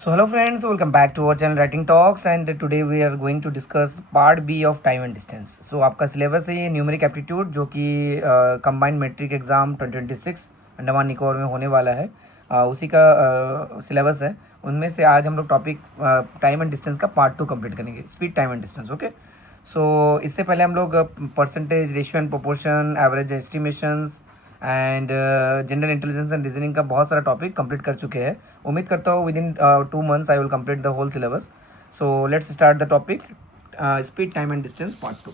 So hello friends, welcome back to our channel Writing Talks and today we are going to discuss part B of time and distance. So आपका syllabus है ये numeric aptitude जो कि combined matric exam 2026 Andaman Nicobar में होने वाला है। उसी का सिलेबस है। उनमें से आज हम लोग टॉपिक टाइम एंड डिस्टेंस का पार्ट 2 कंप्लीट करेंगे, speed time and distance. Okay, so इससे पहले हम लोग percentage, ratio and proportion, average estimations and general intelligence and reasoning का बहुत सारा टॉपिक कंप्लीट कर चुके हैं। उम्मीद करता हूँ within 2 months I will complete the whole syllabus. So let's start the topic speed time and distance part 2।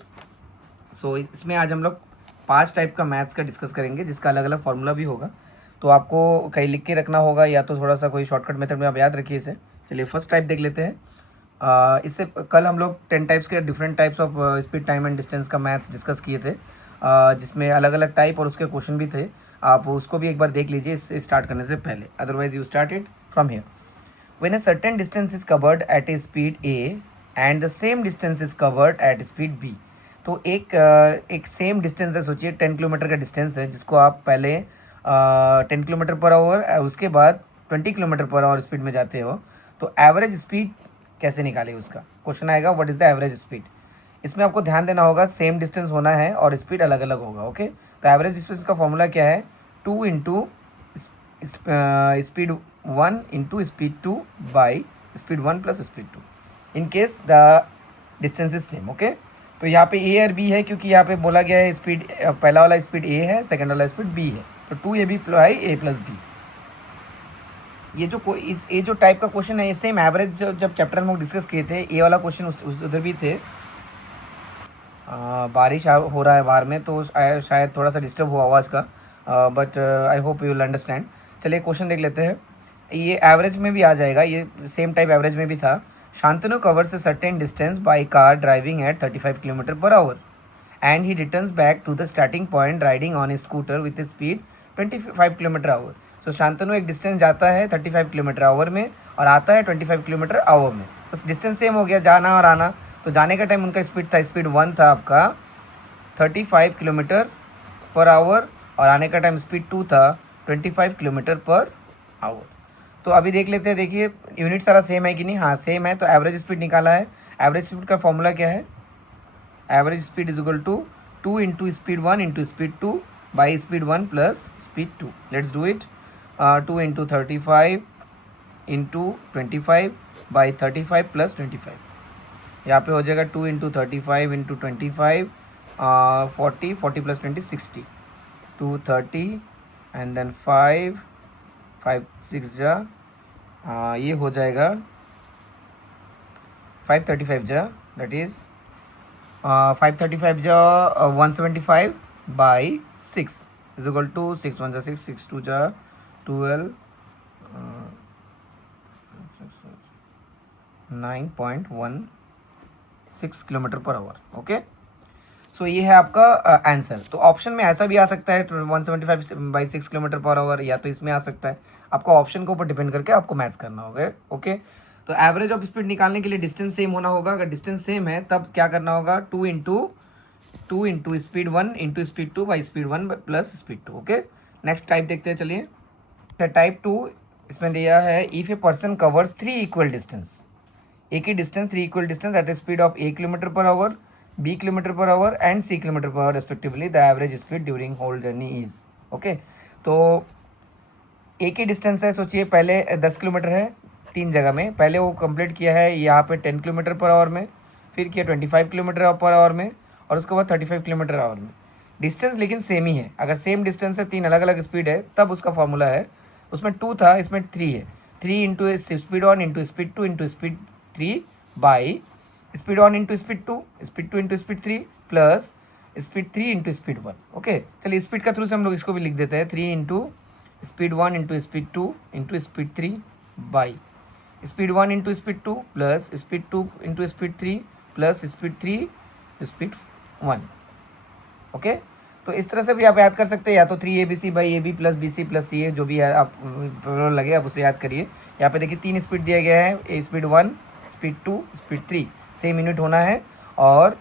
So इसमें आज हम लोग 5 टाइप का मैथ्स का डिस्कस करेंगे जिसका अलग अलग फार्मूला भी होगा। तो आपको कहीं लिख के रखना होगा या तो थोड़ा सा कोई शॉर्टकट मेथड में आप याद रखिए इसे। चलिए फर्स्ट टाइप देख लेते हैं। इससे कल हम लोग 10 टाइप्स के different types of speed time and distance का मैथ्स डिस्कस किए थे, जिसमें अलग अलग टाइप और उसके क्वेश्चन भी थे। आप उसको भी एक बार देख लीजिए इससे स्टार्ट करने से पहले, otherwise you start it from here. When a certain distance is covered at a speed A and the same distance is covered at speed B. तो एक सेम डिस्टेंस है, सोचिए 10 किलोमीटर का डिस्टेंस है जिसको आप पहले 10 किलोमीटर पर आवर उसके बाद 20 किलोमीटर पर आवर स्पीड में जाते हो। तो एवरेज स्पीड कैसे निकाले, उसका क्वेश्चन आएगा what is the average speed. इसमें आपको ध्यान देना होगा, सेम डिस्टेंस होना है और स्पीड अलग अलग होगा। ओके, तो एवरेज डिस्टेंस का फॉर्मूला क्या है, 2 into speed 1 into speed 2 by speed 1 plus speed 2 in case the distance is same. Okay, तो यहाँ पे ए और बी है क्योंकि यहाँ पे बोला गया है स्पीड, पहला वाला स्पीड ए है, सेकंड वाला स्पीड बी है, तो 2ab by A plus B. ये जो टाइप का क्वेश्चन है ये सेम एवरेज जब चैप्टर में हम डिस्कस किए थे, ए वाला क्वेश्चन उधर भी थे। बारिश हो रहा है बाहर में तो शायद थोड़ा सा डिस्टर्ब हुआ आवाज़ का, but I hope you will understand. चलिए क्वेश्चन देख लेते हैं। ये एवरेज में भी आ जाएगा, ये सेम टाइप एवरेज में भी था। Shantanu covers a certain distance by car driving at 35 kilometre per hour and he returns back to the starting point riding on a scooter with a speed 25 kilometre hour. तो शांतनु एक distance जाता है 35 kilometre our में और आता है 25 kilometre our में। तो डिस्टेंस सेम हो गया, जाना और आना। तो जाने का टाइम उनका स्पीड था, स्पीड 1 था आपका 35 किलोमीटर पर आवर और आने का टाइम स्पीड 2 था 25 किलोमीटर पर आवर। तो अभी देख लेते हैं, देखिए यूनिट सारा सेम है कि नहीं। हाँ सेम है, तो एवरेज स्पीड निकाला है। एवरेज स्पीड का फॉर्मूला क्या है, average speed is equal to 2 into speed 1 into speed 2 by speed 1 plus speed 2। Let's do it. 2 into 35 into 25 by 35 plus 25। यहाँ पे हो जाएगा 2 into 35 into 25, 40 plus 20 60, 230 and then 5 6 जा, ये हो जाएगा 535 जा, दैट इज़ 535 जा 175 बाई 6 इज इक्वल टू 6 1 जा 6, 6 2 जा 12, 9.16 किलोमीटर पर आवर। ओके, सो ये है आपका आंसर। तो ऑप्शन में ऐसा भी आ सकता है 175/6 किलोमीटर पर आवर, या तो इसमें आ सकता है। आपको ऑप्शन के ऊपर डिपेंड करके आपको मैच करना होगा। ओके, तो एवरेज ऑफ स्पीड निकालने के लिए डिस्टेंस सेम होना होगा। अगर डिस्टेंस सेम है तब क्या करना होगा, 2 into speed 1 into speed 2 by speed 1 plus speed 2। Okay, next type देखते हैं। चलिए टाइप 2 इसमें दिया है, if a person covers 3 equal distance, एक ही distance 3 equal distance at a speed of a kilometre per hour, b kilometre per hour and c kilometre per hour respectively, the average speed during whole journey is. Okay, तो एक ही distance है, सोचिए पहले 10 kilometre है 3 जगह में, पहले वो कंप्लीट किया है यहाँ पे 10 किलोमीटर पर आवर में, फिर किया 25 किलोमीटर पर आवर में और उसके बाद 35 किलोमीटर आवर में। डिस्टेंस लेकिन सेम ही है। अगर सेम डिस्टेंस है, 3 अलग अलग स्पीड है, तब उसका फॉर्मूला है, उसमें 2 था इसमें 3 है, 3 into speed 1 into speed 2 into speed 3 by speed 1 into speed 2, speed 2 into speed 3 plus speed 3 into speed 1। Okay, चलिए स्पीड का थ्रू से हम लोग इसको भी लिख देते हैं, 3 into speed 1 into speed 2 into speed 3 by speed 1 into speed 2 plus speed 2 into speed 3 plus speed 3 speed 1। Okay, तो इस तरह से भी आप याद कर सकते हैं, या तो 3abc by ab plus bc plus c, जो भी है आप लगे आप उसे याद करिए। यहाँ पे देखिए 3 स्पीड दिया गया है, speed 1 speed 2 speed 3, same unit होना है और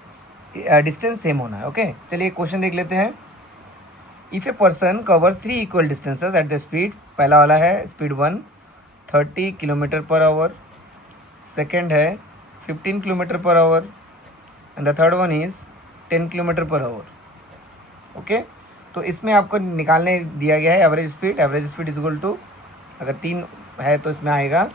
डिस्टेंस सेम होना है। ओके, चलिए क्वेश्चन देख लेते हैं। If a person covers 3 equal distances at the speed, पहला वाला है speed 1 30 kilometre per hour, second है 15 kilometre per hour and the third one is 10 kilometre per hour. Okay, तो इसमें आपको निकालने दिया गया है average speed. Average speed is equal to, अगर 3 है तो इसमें आएगा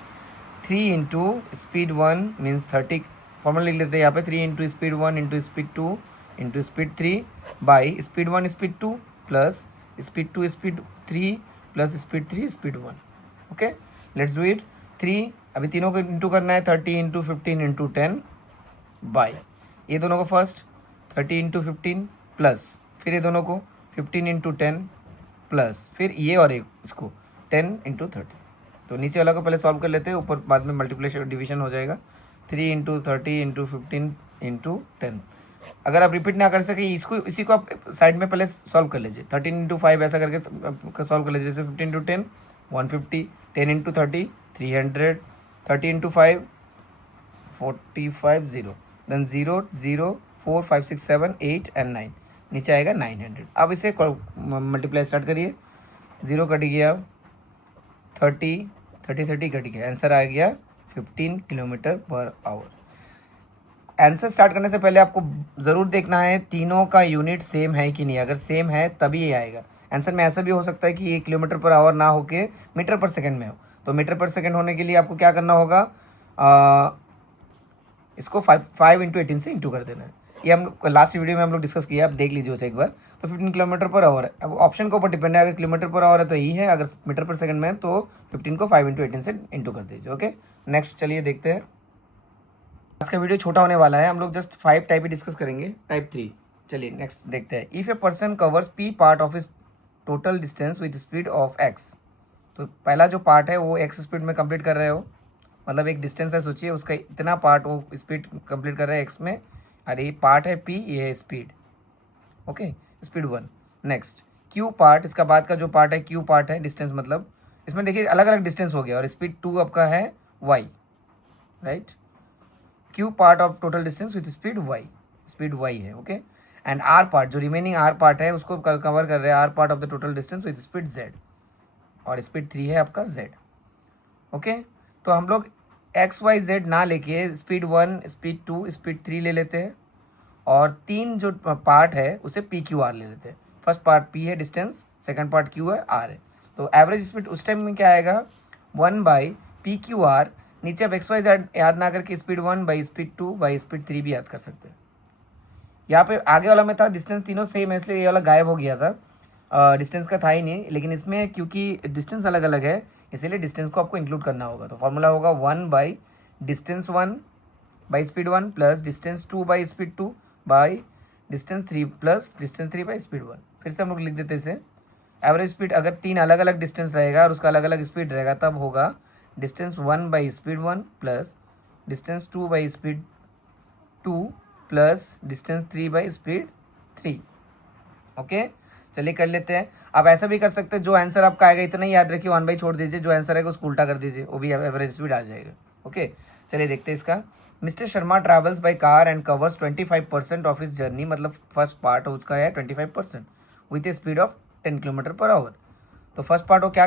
3 इंटू स्पीड 1 मीन्स 30, फॉर्मूला लिख लेते हैं यहाँ पे, 3 into speed 1 into speed 2 into speed 3 by speed 1 speed 2 plus speed 2 speed 3 plus speed 3 speed 1। Okay, let's do it. 3 अभी तीनों को इंटू करना है, 30 इंटू 15 इंटू 10 बाई ये दोनों को फर्स्ट 30 इंटू 15 प्लस फिर ये दोनों को 15 इंटू 10 प्लस फिर ये और एक इसको 10 इंटू 30। तो नीचे वाला को पहले सॉल्व कर लेते हैं, ऊपर बाद में मल्टीप्लिकेशन डिवीजन हो जाएगा। 3 इंटू 30 इंटू 15 इंटू 10। अगर आप रिपीट ना कर सके इसको, इसी को आप साइड में पहले सॉल्व कर लीजिए। 13 इंटू 5 ऐसा करके सॉल्व कर लीजिए। जैसे 15 into 10 150, 10 into 30 300, 30 into 5 45 0, then 0 0 4 5 6 7 8 and 9, नीचे आएगा 900। अब इसे मल्टीप्लाई स्टार्ट करिए। 0 कट गया, 30 30 30 कट गया, आंसर आ गया 15 kilometre per our. Answer start करने से पहले आपको ज़रूर देखना है तीनों का यूनिट सेम है कि नहीं। अगर सेम है तभी ये आएगा। आंसर में ऐसा भी हो सकता है कि ये किलोमीटर पर आवर ना होके मीटर पर सेकंड में हो। तो मीटर पर सेकंड होने के लिए आपको क्या करना होगा, इसको 5 इंटू 18 से इंटू कर देना है। ये हम लास्ट वीडियो में हम लोग डिस्कस किया, आप देख लीजिए उसे एक बार। तो 15 किलोमीटर पर आवर है। अब ऑप्शन के ऊपर डिपेंड है, अगर किलोमीटर पर आवर है तो यही है, अगर मीटर पर सेकंड में है तो 15 को 5 इंटू 18 से इंटू कर दीजिए। ओके, नेक्स्ट चलिए देखते हैं। आज का वीडियो छोटा होने वाला है, हम लोग जस्ट 5 टाइप ही डिस्कस करेंगे, टाइप 3। चलिए नेक्स्ट देखते हैं। If a person covers P part of is total distance with speed of x. तो पहला जो पार्ट है वो एक्स स्पीड में कंप्लीट कर रहे हो, मतलब एक डिस्टेंस है, सोचिए उसका इतना पार्ट वो स्पीड कंप्लीट कर रहा है एक्स में। अरे ये पार्ट है पी, ये है speed. Okay, speed 1। Next Q part, इसका बाद का जो पार्ट है क्यू पार्ट है, डिस्टेंस मतलब इसमें देखिए अलग अलग डिस्टेंस हो गया, और स्पीड 2 आपका है Y, right. Q part of total distance with speed Y, speed Y है। ओके, एंड आर पार्ट, जो रिमेनिंग आर पार्ट है उसको कवर कर रहे हैं, R part of the total distance with speed Z, और स्पीड 3 है आपका जेड। ओके, तो हम लोग एक्स वाई जेड ना लेके स्पीड 1 स्पीड 2 स्पीड 3 ले लेते हैं, और 3 जो पार्ट है उसे पी क्यू आर ले लेते हैं। फर्स्ट पार्ट पी है डिस्टेंस, सेकंड पार्ट क्यू है, आर है। तो एवरेज स्पीड उस टाइम में क्या आएगा, 1 बाई पी क्यू आर। नीचे अब एक्स वाई जेड याद ना करके speed 1 by speed 2 by speed 3 भी याद कर सकते हैं। यहाँ पे आगे वाला में था डिस्टेंस तीनों सेम है, इसलिए ये वाला गायब हो गया था, डिस्टेंस का था ही नहीं। लेकिन इसमें क्योंकि डिस्टेंस अलग अलग है, इसीलिए डिस्टेंस को आपको इंक्लूड करना होगा। तो फॉर्मूला होगा 1 by distance 1 by speed 1 plus distance 2 by speed 2 by distance 3 plus distance 3 by speed 1। फिर से हम लोग लिख देते इसे। एवरेज स्पीड अगर 3 अलग अलग डिस्टेंस रहेगा और उसका अलग अलग स्पीड रहेगा, तब होगा distance 1 by speed 1 plus distance 2 by speed 2 plus distance 3 by speed 3। Okay, चलिए कर लेते हैं। आप ऐसा भी कर सकते हैं, जो आंसर आपका आएगा इतना ही याद रखिए, 1 बाई छोड़ दीजिए, जो आंसर आएगा उसको उल्टा कर दीजिए, वो भी एवरेज स्पीड आ जाएगा। ओके, चलिए देखते हैं इसका। Mister Sharma travels by car and covers 25% of his journey, मतलब फर्स्ट पार्ट उसका है 25% with a speed of 10 kilometre per our. तो फर्स्ट पार्ट हो क्या,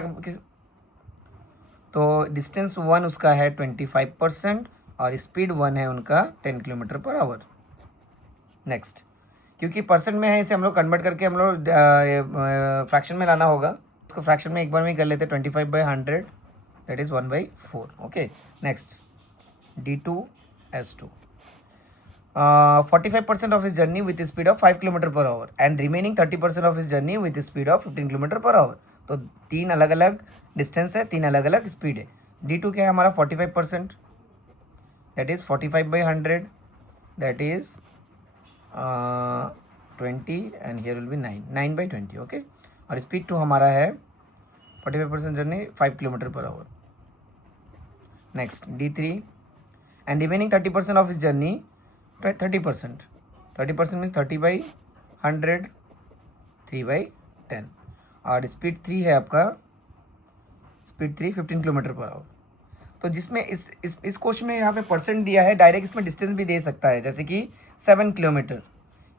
तो डिस्टेंस 1 उसका है 25% और स्पीड 1 है उनका 10 किलोमीटर पर आवर। नेक्स्ट, क्योंकि परसेंट में है इसे हम लोग कन्वर्ट करके हम लोग फ्रैक्शन में लाना होगा। इसको फ्रैक्शन में एक बार में ही कर लेते हैं। 25/100 that is 1/4। Okay, next D2S2 45% of his journey with speed of 5 kilometre per hour and remaining 30% of his journey with speed of 15 kilometre per our. तो 3 अलग अलग डिस्टेंस है, 3 अलग अलग स्पीड है। D2 क्या है हमारा 45%, that is 45/100 that is 20 and here will be 9/20। Okay, और स्पीड 2 हमारा है 45% journey 5 kilometre per our. Next D3 and remaining 30% of इस जर्नी 30%, 30% मीन्स 30/100 3/10, और स्पीड 3 है आपका, स्पीड 3 15 किलोमीटर पर आवर। तो जिसमें इस क्वेश्चन में यहाँ पे परसेंट दिया है, डायरेक्ट इसमें डिस्टेंस भी दे सकता है, जैसे कि 7 किलोमीटर,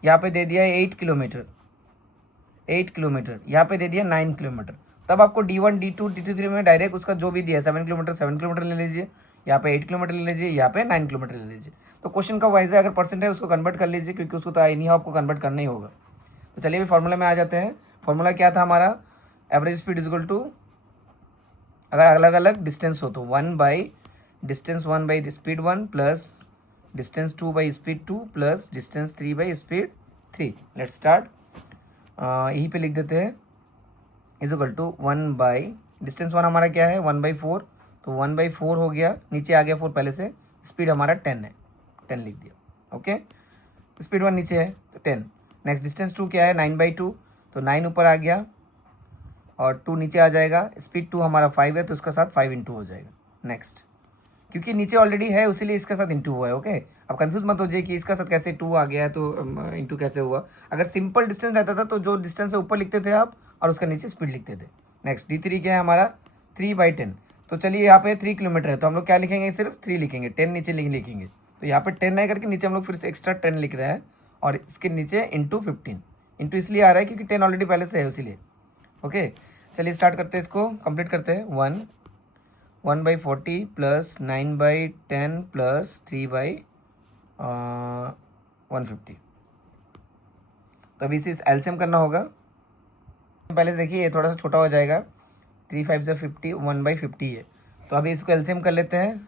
यहाँ पे दे दिया है 8 किलोमीटर, 8 किलोमीटर, यहाँ पे दे दिया 9 किलोमीटर। तब आपको D1 D2 D3 में डायरेक्ट उसका जो भी दिया है 7 किलोमीटर 7 किलोमीटर ले लीजिए, यहाँ पे 8 किलोमीटर ले लीजिए, यहाँ पे 9 किलोमीटर ले लीजिए। तो क्वेश्चन का वाइज है, अगर परसेंट है उसको कन्वर्ट कर लीजिए, क्योंकि उसको तो एनी हाउ आपको कन्वर्ट करना ही होगा। तो चलिए अभी फॉर्मूला में आ जाते हैं। फॉर्मूला क्या था हमारा, average speed is equal to, अगर अलग अलग डिस्टेंस हो तो 1 by distance 1 by speed 1 plus distance 2 by speed 2 plus distance 3 by speed 3। Let's start, यहीं पे लिख देते हैं is equal to 1 by distance 1 हमारा क्या है 1/4, तो 1/4 हो गया, नीचे आ गया 4 पहले से, स्पीड हमारा 10 है, 10 लिख दिया। ओके, स्पीड 1 नीचे है तो 10। नेक्स्ट डिस्टेंस 2 क्या है 9/2, तो 9 ऊपर आ गया और 2 नीचे आ जाएगा। स्पीड 2 हमारा 5 है तो इसका साथ 5 × हो जाएगा। नेक्स्ट, क्योंकि नीचे ऑलरेडी है उसीलिए इसके साथ इंटू हुआ है। ओके, अब कंफ्यूज मत हो जाइए कि इसका साथ कैसे 2 आ गया है तो इंटू कैसे हुआ। अगर सिंपल डिस्टेंस रहता था तो जो डिस्टेंस है ऊपर लिखते थे आप और उसका नीचे स्पीड लिखते थे। नेक्स्ट D3 क्या है हमारा 3/10, तो चलिए यहाँ पे 3 किलोमीटर है तो हम लोग क्या लिखेंगे, सिर्फ 3 लिखेंगे, 10 नीचे लिखेंगे। तो यहाँ पे 10 है करके नीचे हम लोग फिर से एक्स्ट्रा 10 लिख रहे हैं और इसके नीचे इंटू 15, इंटू इसलिए आ रहा है क्योंकि 10 ऑलरेडी पहले से है इसीलिए। ओके, चलिए स्टार्ट करते हैं, इसको कंप्लीट करते हैं। 1/40 प्लस 9/10 प्लस 3/150। तो अभी इसे एलसीएम करना होगा। पहले देखिए ये थोड़ा सा छोटा हो जाएगा, 3 5 से 50, 1/50 है। तो अभी इसको एलसीएम कर लेते हैं।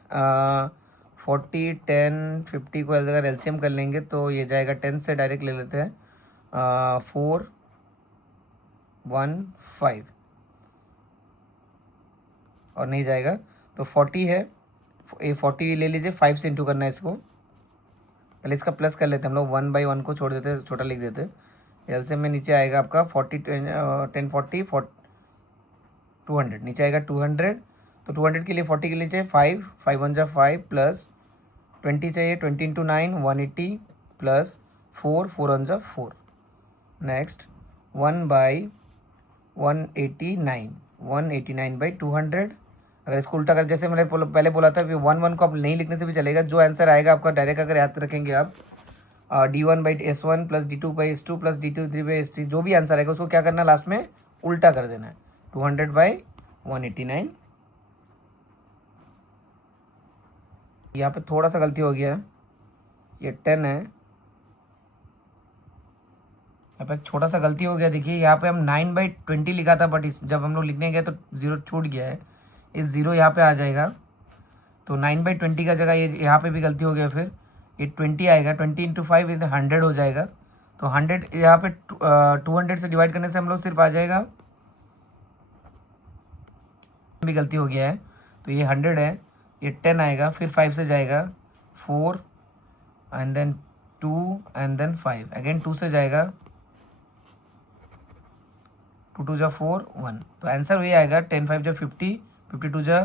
40 10 50 को अगर एलसीएम कर लेंगे तो ये जाएगा 10 से डायरेक्ट ले लेते हैं 4 1 5 और नहीं जाएगा तो 40 है, ये 40 ले लीजिए, 5 से इंटू करना है इसको। पहले इसका प्लस कर लेते हैं हम लोग, 1/1 को छोड़ देते, छोटा लिख देते। एलसीएम में नीचे आएगा आपका 40 10 40 200, नीचे आएगा 200। तो 200 के लिए 40 के लिए 5 5 1 जा 5 प्लस 20 चाहिए, 20 × 9 180 प्लस 4 4 1 जा 4। नेक्स्ट 1/189 189/200। अगर इसको उल्टा कर, जैसे मैंने पहले बोला था कि 1 को आप नहीं लिखने से भी चलेगा, जो आंसर आएगा आपका डायरेक्ट अगर याद रखेंगे आप D1/S1 plus D2/S2 plus D3/S3, जो भी आंसर आएगा उसको क्या करना है लास्ट में उल्टा कर देना है, 200/189। यहाँ पे थोड़ा सा गलती हो गया, ये 10 है, यहाँ पे छोटा सा गलती हो गया। देखिए यहाँ पे हम 9/20 लिखा था, बट जब हम लोग लिखने गए तो 0 छूट गया है, इस 0 यहाँ पे आ जाएगा। तो 9/20 का जगह ये यहाँ पे भी गलती हो गया, फिर ये 20 आएगा, 20 × 5 100 हो जाएगा। तो 100 यहाँ पे 200 से डिवाइड करने से हम लोग सिर्फ आ जाएगा, भी गलती हो गया है। तो ये 100 है, ये 10 आएगा, फिर 5 से जाएगा 4 and then 2 and then 5, again 2 से जाएगा 2 2 जा 4 1। तो आंसर वही आएगा 10 5 जा 50 52 जा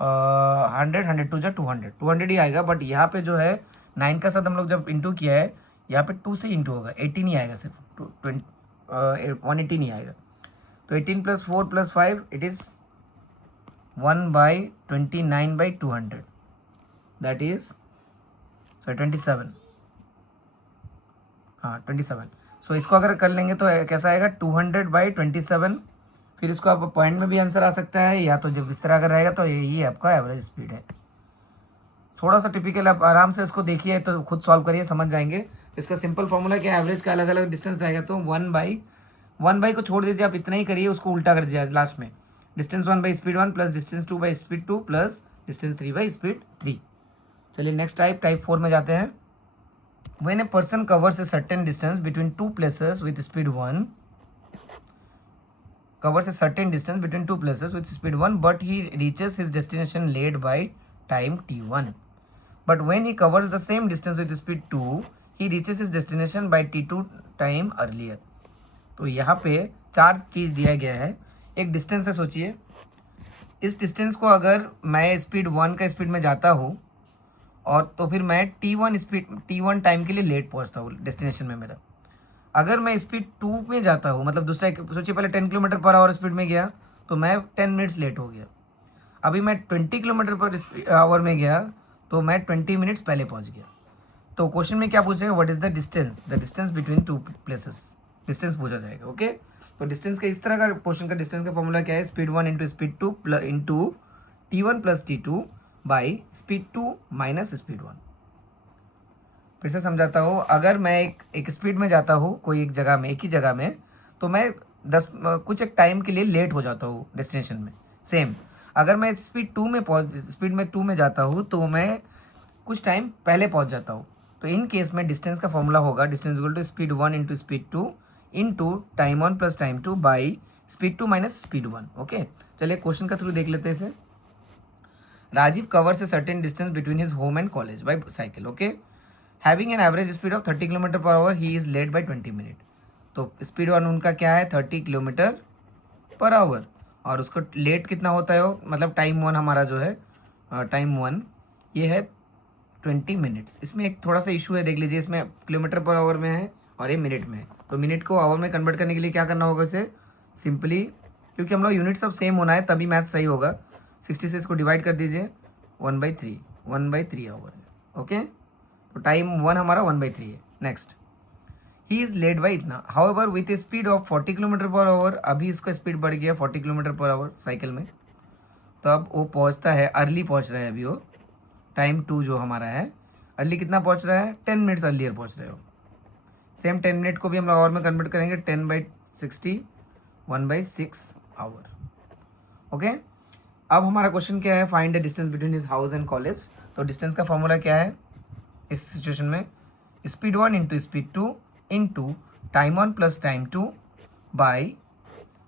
100 100 2 जा 200 200 ही आएगा। बट यहाँ पे जो है 9 का साथ हम लोग जब इंटू किया है, यहाँ पे 2 से इंटू होगा, 80 नहीं आएगा, सिर्फ 180 नहीं आएगा। तो 18 plus 4 plus 5 it is 1/29/200, that is 27, हाँ 27। सो इसको अगर कर लेंगे तो कैसा आएगा 200/27। फिर इसको आप पॉइंट में भी आंसर आ सकता है, या तो जब इस तरह अगर रहेगा तो यही आपका एवरेज स्पीड है। थोड़ा सा टिपिकल, आप आराम से इसको देखिए तो खुद सॉल्व करिए, समझ जाएंगे। इसका सिंपल फॉर्मूला क्या है, एवरेज का अलग अलग डिस्टेंस रहेगा तो 1/1 को छोड़ दीजिए, आप इतना ही करिए, उसको उल्टा कर दीजिए लास्ट में, डिस्टेंस 1/स्पीड 1 प्लस डिस्टेंस 2/स्पीड 2 प्लस डिस्टेंस 3/स्पीड 3। चलिए नेक्स्ट टाइप 4 में जाते हैं। When a person covers a certain distance between two places with speed 1, covers a certain distance between two places with speed 1, but he reaches his destination late by time t1. But when he covers the same distance with speed 2, he reaches his destination by t2 time earlier. तो यहाँ पे 4 चीज़ दिया गया है। एक distance है, सोचिए इस डिस्टेंस को अगर मैं स्पीड 1 का स्पीड में जाता हूँ और तो फिर मैं T1 टाइम के लिए लेट पहुंचता हूँ डेस्टिनेशन में मेरा। अगर मैं स्पीड 2 में जाता हूँ, मतलब दूसरा, सोचिए पहले 10 किलोमीटर पर आवर स्पीड में गया तो मैं 10 मिनट्स लेट हो गया। अभी मैं 20 किलोमीटर पर आवर में गया तो मैं 20 मिनट्स पहले पहुँच गया। तो क्वेश्चन में क्या पूछेगा, what is the distance between two places, distance पूछा जाएगा। ओके, तो डिस्टेंस का इस तरह का पोर्शन का डिस्टेंस का फॉर्मूला क्या है, speed 1 into speed 2 into T1 plus T2 by speed 2 minus speed 1। फिर से समझाता हूँ, अगर मैं एक स्पीड में जाता हूँ कोई एक जगह में, एक ही जगह में, तो मैं कुछ एक टाइम के लिए लेट हो जाता हूँ डेस्टिनेशन में। सेम अगर मैं स्पीड में 2 में जाता हूँ तो मैं कुछ टाइम पहले पहुँच जाता हूँ। तो इन केस में डिस्टेंस का फॉर्मूला होगा distance equal to speed 1 into speed 2 into time 1 plus time 2 by speed 2 minus speed 1। Okay, चलिए क्वेश्चन का थ्रू देख लेते हैं इसे। Rajeev covers a certain distance between his home and college by cycle. Okay, having an average speed of 30 kilometre per hour, he is late by 20 minute. तो speed 1 उनका क्या है, 30 किलोमीटर पर आवर, और उसको लेट कितना होता है वो, मतलब टाइम 1 हमारा जो है, टाइम 1 ये है 20 मिनट्स। इसमें एक थोड़ा सा इशू है, देख लीजिए, इसमें किलोमीटर पर आवर में है और ये मिनट में है। तो मिनट को आवर में कन्वर्ट करने के लिए क्या करना होगा इसे, सिंपली, क्योंकि हम लोग यूनिट सब सेम होना है तभी मैथ सही होगा, 60 से इसको डिवाइड कर दीजिए, 1/3 आवर। ओके, तो टाइम 1 हमारा 1/3 है। Next, he is late by इतना, however with a speed of 40 kilometre per hour. अभी इसका स्पीड बढ़ गया 40 किलोमीटर पर आवर साइकिल में, तो अब वो पहुंचता है, अर्ली पहुंच रहा है अभी वो, टाइम 2 जो हमारा है, अर्ली कितना पहुंच रहा है, 10 मिनट्स अर्लियर पहुंच रहे हो। सेम 10 मिनट को भी हम लोग आवर में कन्वर्ट करेंगे, 10/60 1/6 आवर। ओके, अब हमारा क्वेश्चन क्या है, find the distance between his house and college. तो डिस्टेंस का फॉर्मूला क्या है इस सिचुएशन में, speed 1 into speed 2 into time 1 plus time 2 by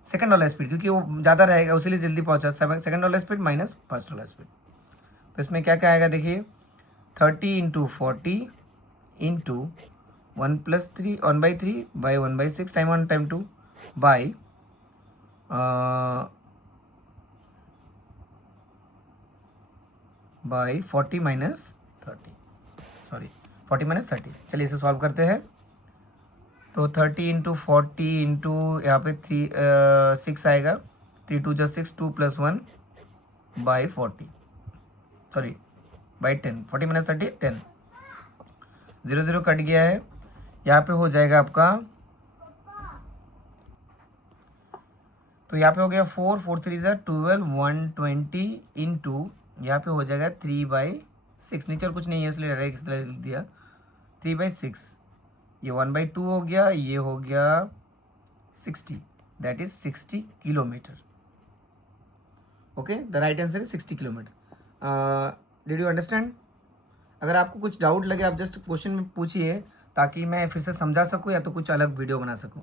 second वाला स्पीड, क्योंकि वो ज़्यादा रहेगा उसीलिए जल्दी पहुंचा, सेकंड वाला स्पीड माइनस फर्स्ट वाला स्पीड। तो इसमें क्या क्या आएगा देखिए, 30 into 40 into 1/3 by 1/6 time 1 time 2 by by 40 minus 30, sorry 40 minus 30। चलिए इसे सॉल्व करते हैं। तो 30 इंटू 40 इंटू यहाँ पे 6 आएगा, 3 2 6, 2 + 1 by 40, sorry by 10, 40 minus 30 10, 0 0 cut गया है, यहाँ पे हो जाएगा आपका, तो यहाँ पे हो गया 4 4 3 12 120 इंटू यहाँ पे हो जाएगा 3/6, नीचे और कुछ नहीं है इसलिए डायरेक्ट इस तरह लिख दिया, 3/6, ये 1/2 हो गया, ये हो गया 60, that is 60 kilometre. Okay, the right answer is 60 kilometre. Did you understand? अगर आपको कुछ डाउट लगे आप जस्ट क्वेश्चन में पूछिए ताकि मैं फिर से समझा सकूँ या तो कुछ अलग वीडियो बना सकूँ।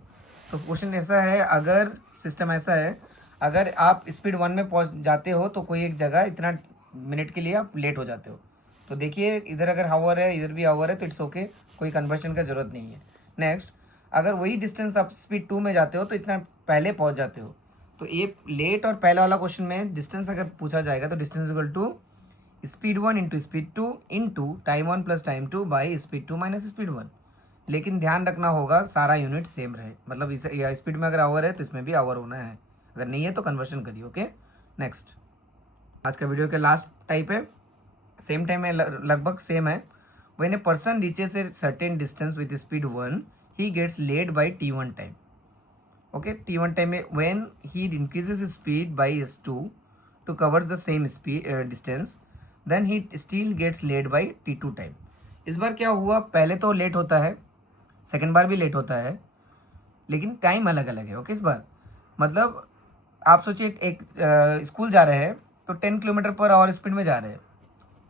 तो क्वेश्चन ऐसा है, अगर सिस्टम ऐसा है, अगर आप स्पीड 1 में पहुँच जाते हो तो कोई एक जगह इतना मिनट के लिए आप लेट हो जाते हो। तो देखिए इधर अगर हावर है इधर भी हावर है तो इट्स ओके, कोई कन्वर्शन का ज़रूरत नहीं है। नेक्स्ट, अगर वही डिस्टेंस आप स्पीड 2 में जाते हो तो इतना पहले पहुँच जाते हो। तो ये लेट और पहले वाला क्वेश्चन में डिस्टेंस अगर पूछा जाएगा तो distance equal to speed 1 into speed 2 into time 1 plus time 2 by speed 2 minus speed 1। लेकिन ध्यान रखना होगा सारा यूनिट सेम रहे, मतलब इसे स्पीड में अगर आवर है तो इसमें भी आवर होना है, अगर नहीं है तो कन्वर्शन करिए। ओके, नेक्स्ट, आज का वीडियो का लास्ट टाइप है, सेम टाइम है, लगभग सेम है। When a person reaches a certain distance with speed 1 he gets late by T1 time. Okay, T1 time में when he increases speed by S2 to cover the same speed distance then he still gets late by T2 time. इस बार क्या हुआ, पहले तो late होता है, second बार भी लेट होता है, लेकिन टाइम अलग अलग है। ओके, इस बार मतलब आप सोचिए एक स्कूल जा रहे हैं तो 10 किलोमीटर पर आवर स्पीड में जा रहे हैं,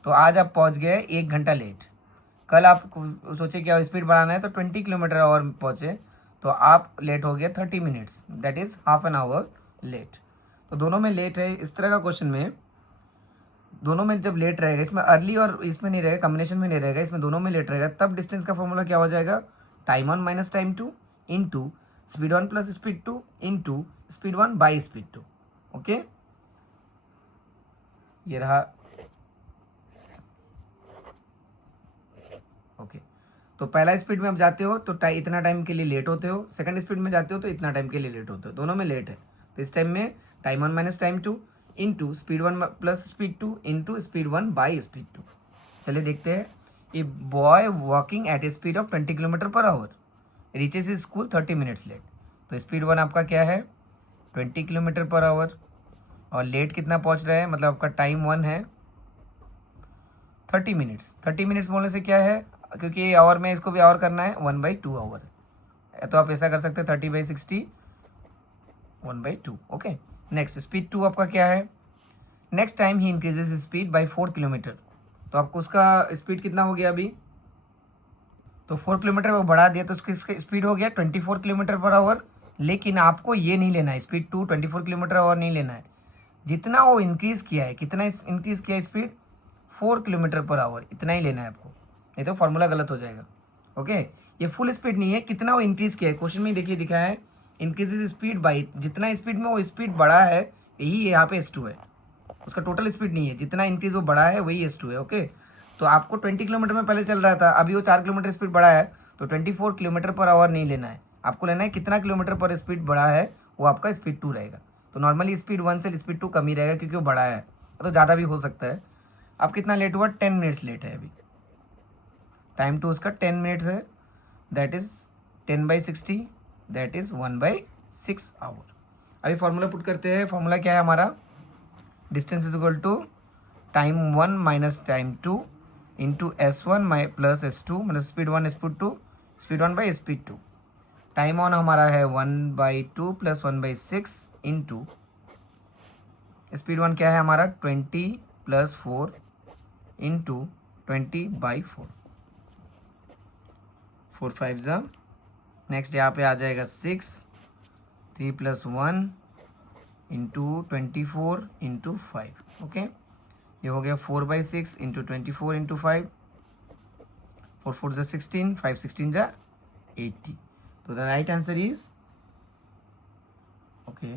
तो आज आप पहुंच गए 1 घंटा लेट। कल आप सोचे क्या स्पीड बढ़ाना है तो 20 किलोमीटर आवर पहुँचे, तो आप लेट हो गए 30 minutes, that is half an hour late. तो दोनों में लेट है। इस तरह का क्वेश्चन में दोनों में जब लेट रहेगा, इसमें अर्ली और इसमें नहीं रहेगा, कॉम्बिनेशन में नहीं रहेगा, इसमें दोनों में लेट रहेगा, तब डिस्टेंस का फॉर्मूला क्या हो जाएगा, time 1 minus time 2 into speed 1 plus speed 2 into speed 1 by speed 2। Okay, ये रहा। ओके, तो पहला स्पीड में आप जाते हो तो इतना टाइम के लिए लेट होते हो, सेकंड स्पीड में जाते हो तो इतना टाइम के लिए लेट होते हो, दोनों में लेट है। तो इस टाइम में time 1 minus time 2 into speed 1 plus speed 2 into speed 1 by speed 2। चलिए देखते हैं, a boy walking at a speed of 20 kilometre per hour reaches his school 30 minutes late. तो स्पीड 1 आपका क्या है 20 किलोमीटर पर आवर, और late कितना पहुंच रहा है, मतलब आपका टाइम 1 है 30 मिनट्स। 30 मिनट्स बोलने से क्या है, क्योंकि आवर में इसको भी आवर करना है 1/2 आवर, तो आप ऐसा कर सकते हैं 30/60 1/2। ओके, नेक्स्ट स्पीड 2 आपका क्या है, नेक्स्ट टाइम ही इंक्रीजेज स्पीड बाय 4 किलोमीटर। तो आपको उसका स्पीड कितना हो गया अभी, तो 4 किलोमीटर वो बढ़ा दिया, तो उसकी स्पीड हो गया 24 किलोमीटर पर आवर। लेकिन आपको ये नहीं लेना है, स्पीड 2 24 किलोमीटर आवर नहीं लेना है, जितना वो इंक्रीज़ किया है, कितना इंक्रीज़ किया है स्पीड 4 किलोमीटर पर आवर, इतना ही लेना है आपको, नहीं तो फार्मूला गलत हो जाएगा। ओके, ये फुल स्पीड नहीं है, कितना वो इंक्रीज़ किया है, क्वेश्चन में देखिए दिखा है इंक्रीजेज स्पीड बाई, जितना स्पीड में वो स्पीड बढ़ा है यही यहाँ पे S2 है, उसका टोटल स्पीड नहीं है, जितना इंक्रीज वो बढ़ा है वही S2 है। ओके, तो आपको 20 किलोमीटर में पहले चल रहा था, अभी वो 4 किलोमीटर स्पीड बढ़ा है, तो 24 किलोमीटर पर आवर नहीं लेना है, आपको लेना है कितना किलोमीटर पर स्पीड बढ़ा है, वो आपका स्पीड 2 रहेगा। तो नॉर्मली स्पीड 1 से स्पीड 2 कम ही रहेगा, क्योंकि वो बढ़ा है, तो ज़्यादा भी हो सकता है। अब कितना लेट हुआ, 10 मिनट्स लेट है अभी, टाइम टू उसका 10 मिनट्स है, that is 10/60, that is 1/6 hour. अभी फार्मूला पुट करते हैं, फार्मूला क्या है हमारा, distance is equal to time 1 minus time 2 into S1 plus S2, मतलब speed 1 speed 2, speed 1 by speed 2। Time one हमारा है 1/2 प्लस 1/6 इंटू स्पीड 1 क्या है हमारा 20 प्लस 4 इंटू 20/4, 4 5 ज़ा, नेक्स्ट यहाँ पे आ जाएगा 6, 3 प्लस 1 इंटू 24 इंटू 5। ओके, ये हो गया 4/6 इंटू 24 इंटू 5, 4 4 ज़ा 16, 5 16 ज़ा 80। तो the right answer is okay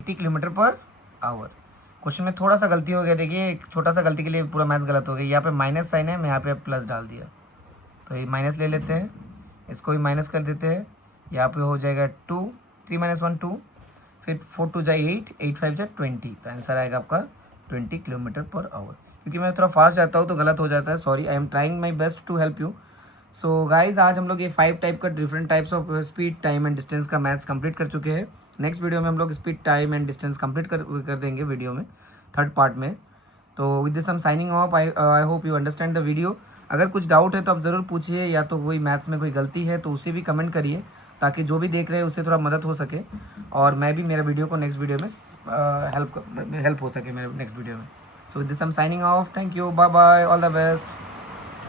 80 kilometre per our. Question में थोड़ा सा गलती हो गया, देखिए एक छोटा सा गलती के लिए पूरा मैथ्स गलत हो गया, यहाँ पे माइनस साइन है, मैं यहाँ पे प्लस डाल दिया, तो ये माइनस ले लेते हैं, इसको भी माइनस कर देते हैं, यहाँ पे हो जाएगा 2, 3 - 1 2, फिर 4 2 ज़ा 8, 8 5 ज़ा 20, तो आंसर आएगा आपका 20 किलोमीटर पर आवर। क्योंकि मैं थोड़ा फास्ट जाता हूँ तो गलत हो जाता है, sorry, I am trying my best to help you. So guys, आज हम लोग ये 5 टाइप का different types of speed, time and distance का मैथ्स कंप्लीट कर चुके हैं। नेक्स्ट वीडियो में हम लोग speed, time and distance complete कर देंगे वीडियो में, थर्ड पार्ट में। तो with this I am signing off, I hope you understand the video. अगर कुछ डाउट है तो आप ज़रूर पूछिए, या तो कोई मैथ्स में कोई गलती है तो उसे भी कमेंट करिए, ताकि जो भी देख रहे हैं उसे थोड़ा मदद हो सके, और मैं भी मेरा वीडियो को नेक्स्ट वीडियो में हेल्प हो सके मेरे नेक्स्ट वीडियो में। So with this I am signing off, thank you, bye bye, all the best.